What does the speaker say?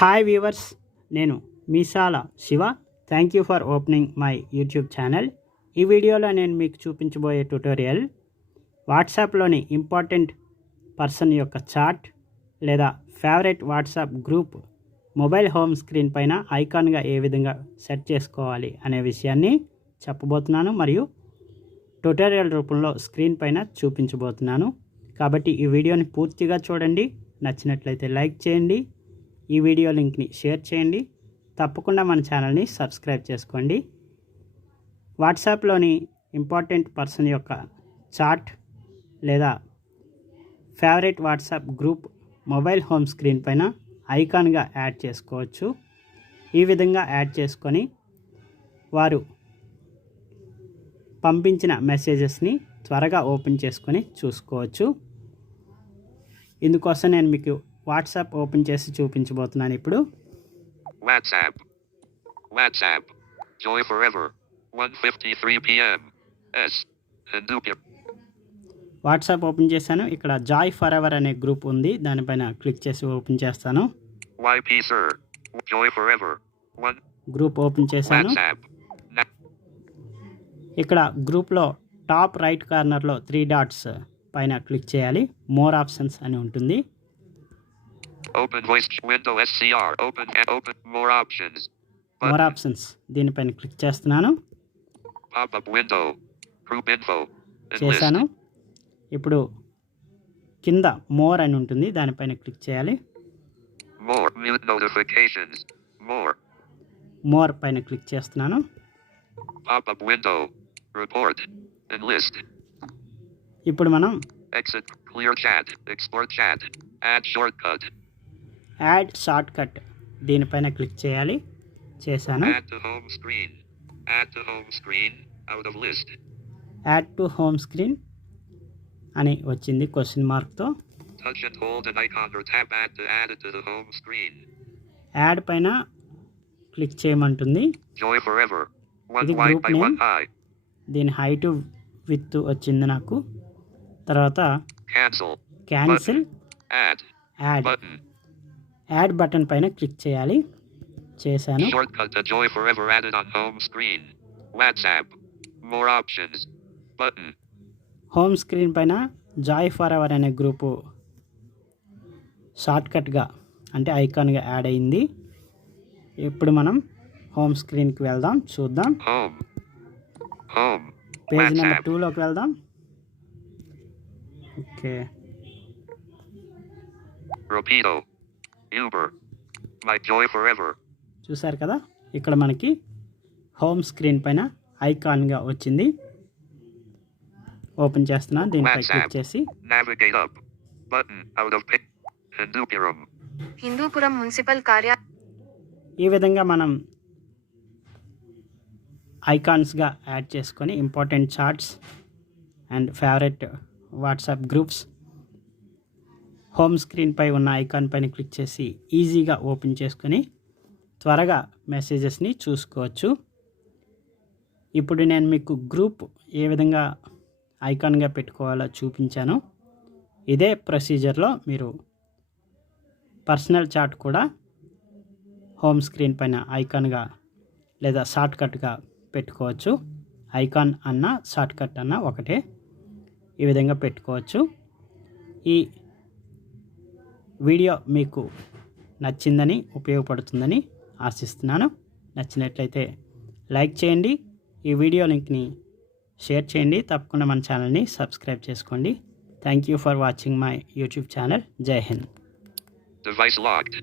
Hi viewers, నేను Meesala Siva. Thank you for opening my YouTube channel. ఈ వీడియోలో నేను మీకు చూపించబోయే ట్యుటోరియల్ వాట్సాప్లోని ఇంపార్టెంట్ పర్సన్ యొక్క చాట్ లేదా favourite WhatsApp group mobile home screen పైన ఐకాన్గా ఏ విధంగా సెట్ చేసుకోవాలి అనే విషయాన్ని చెప్పబోతున్నాను మరియు ట్యుటోరియల్ రూపంలో స్క్రీన్ పైన చూపించబోతున్నాను. కాబట్టి ఈ వీడియోని పూర్తిగా చూడండి. నచ్చినట్లయితే లైక్ చేయండి, ఈ వీడియో లింక్ని షేర్ చేయండి, తప్పకుండా మన ఛానల్ని సబ్స్క్రైబ్ చేసుకోండి. వాట్సాప్లోని ఇంపార్టెంట్ పర్సన్ యొక్క చాట్ లేదా favourite WhatsApp group mobile home screen పైన ఐకాన్గా యాడ్ చేసుకోవచ్చు. ఈ విధంగా యాడ్ చేసుకొని వారు పంపించిన మెసేజెస్ని త్వరగా ఓపెన్ చేసుకొని చూసుకోవచ్చు. ఇందుకోసం నేను మీకు వాట్సాప్ ఓపెన్ చేసి చూపించబోతున్నాను. ఇప్పుడు WhatsApp Joy Forever 1:53 PM WhatsApp open చేశాను. ఇక్కడ జాయ్ ఫర్ ఎవర్ అనే గ్రూప్ ఉంది, దానిపైన క్లిక్ చేసి ఓపెన్ చేస్తాను. YP Sir Joy Forever 1 group open చేశాను. ఇక్కడ గ్రూప్లో టాప్ రైట్ కార్నర్లో 3 డాట్స్ పైన క్లిక్ చేయాలి. మోర్ ఆప్షన్స్ అని ఉంటుంది. Open voice window SCR open more options. More options దీనిపైన క్లిక్ చేస్తున్నాను. Pop up window group info చేశాను. ఇప్పుడు కింద మోర్ అని ఉంటుంది, దానిపైన క్లిక్ చేయాలి. more mute notifications మోర్ పైన క్లిక్ చేస్తున్నాను. Pop up window report and list. ఇప్పుడు మనం exit clear chat export chat add shortcut add short cut దీనిపైన క్లిక్ చేయాలి. చేశాను. add to home screen out of list. Add to home screen అని వచ్చింది question మార్క్తో. touch and hold an icon or tap add to add it to the home screen. Add పైన click చేయమంటుంది. Joy Forever ఇది 1 wide group by 1 name. high. దీని height with వచ్చింది నాకు. తర్వాత cancel cancel add add button. Add button పైన click చేయాలి. చేశాను. Shortcut to Joy Forever added on home screen. WhatsApp more options button. Home screen పైన Joy for ever అనే group షార్ట్కట్గా అంటే ఐకాన్గా యాడ్ అయింది. ఇప్పుడు మనం హోమ్ స్క్రీన్కి వెళ్దాం, చూద్దాం. Home పేజ్ నెంబర్ WhatsApp 2లోకి వెళ్దాం. Okay, Rapido Uber My Joy Forever. చూసారు కదా, ఇక్కడ మనకి హోమ్ స్క్రీన్ పైన ఐకాన్గా వచ్చింది. ఓపెన్ చేస్తున్నాను. దీనిపై క్లిక్ చేసి Navigate up button out of Hindupuram municipal ఈ విధంగా మనం ఐకాన్స్గా యాడ్ చేసుకొని important chats and favourite WhatsApp groups home స్క్రీన్పై ఉన్న ఐకాన్ పైన క్లిక్ చేసి ఈజీగా ఓపెన్ చేసుకొని త్వరగా మెసేజెస్ని చూసుకోవచ్చు. ఇప్పుడు నేను మీకు గ్రూప్ ఏ విధంగా ఐకాన్గా పెట్టుకోవాలో చూపించాను. ఇదే ప్రొసీజర్లో మీరు పర్సనల్ చాట్ కూడా హోమ్ స్క్రీన్ పైన ఐకాన్గా లేదా షార్ట్కట్గా పెట్టుకోవచ్చు. ఐకాన్ అన్న షార్ట్కట్ అన్న ఒకటే, ఈ విధంగా పెట్టుకోవచ్చు. ఈ వీడియో మీకు నచ్చిందని ఉపయోగపడుతుందని ఆశిస్తున్నాను. నచ్చినట్లయితే లైక్ చేయండి, ఈ వీడియో లింక్ని షేర్ చేయండి, తప్పకుండా మన ఛానల్ని సబ్స్క్రైబ్ చేసుకోండి. Thank you for watching my YouTube channel. జై హింద్. Device locked.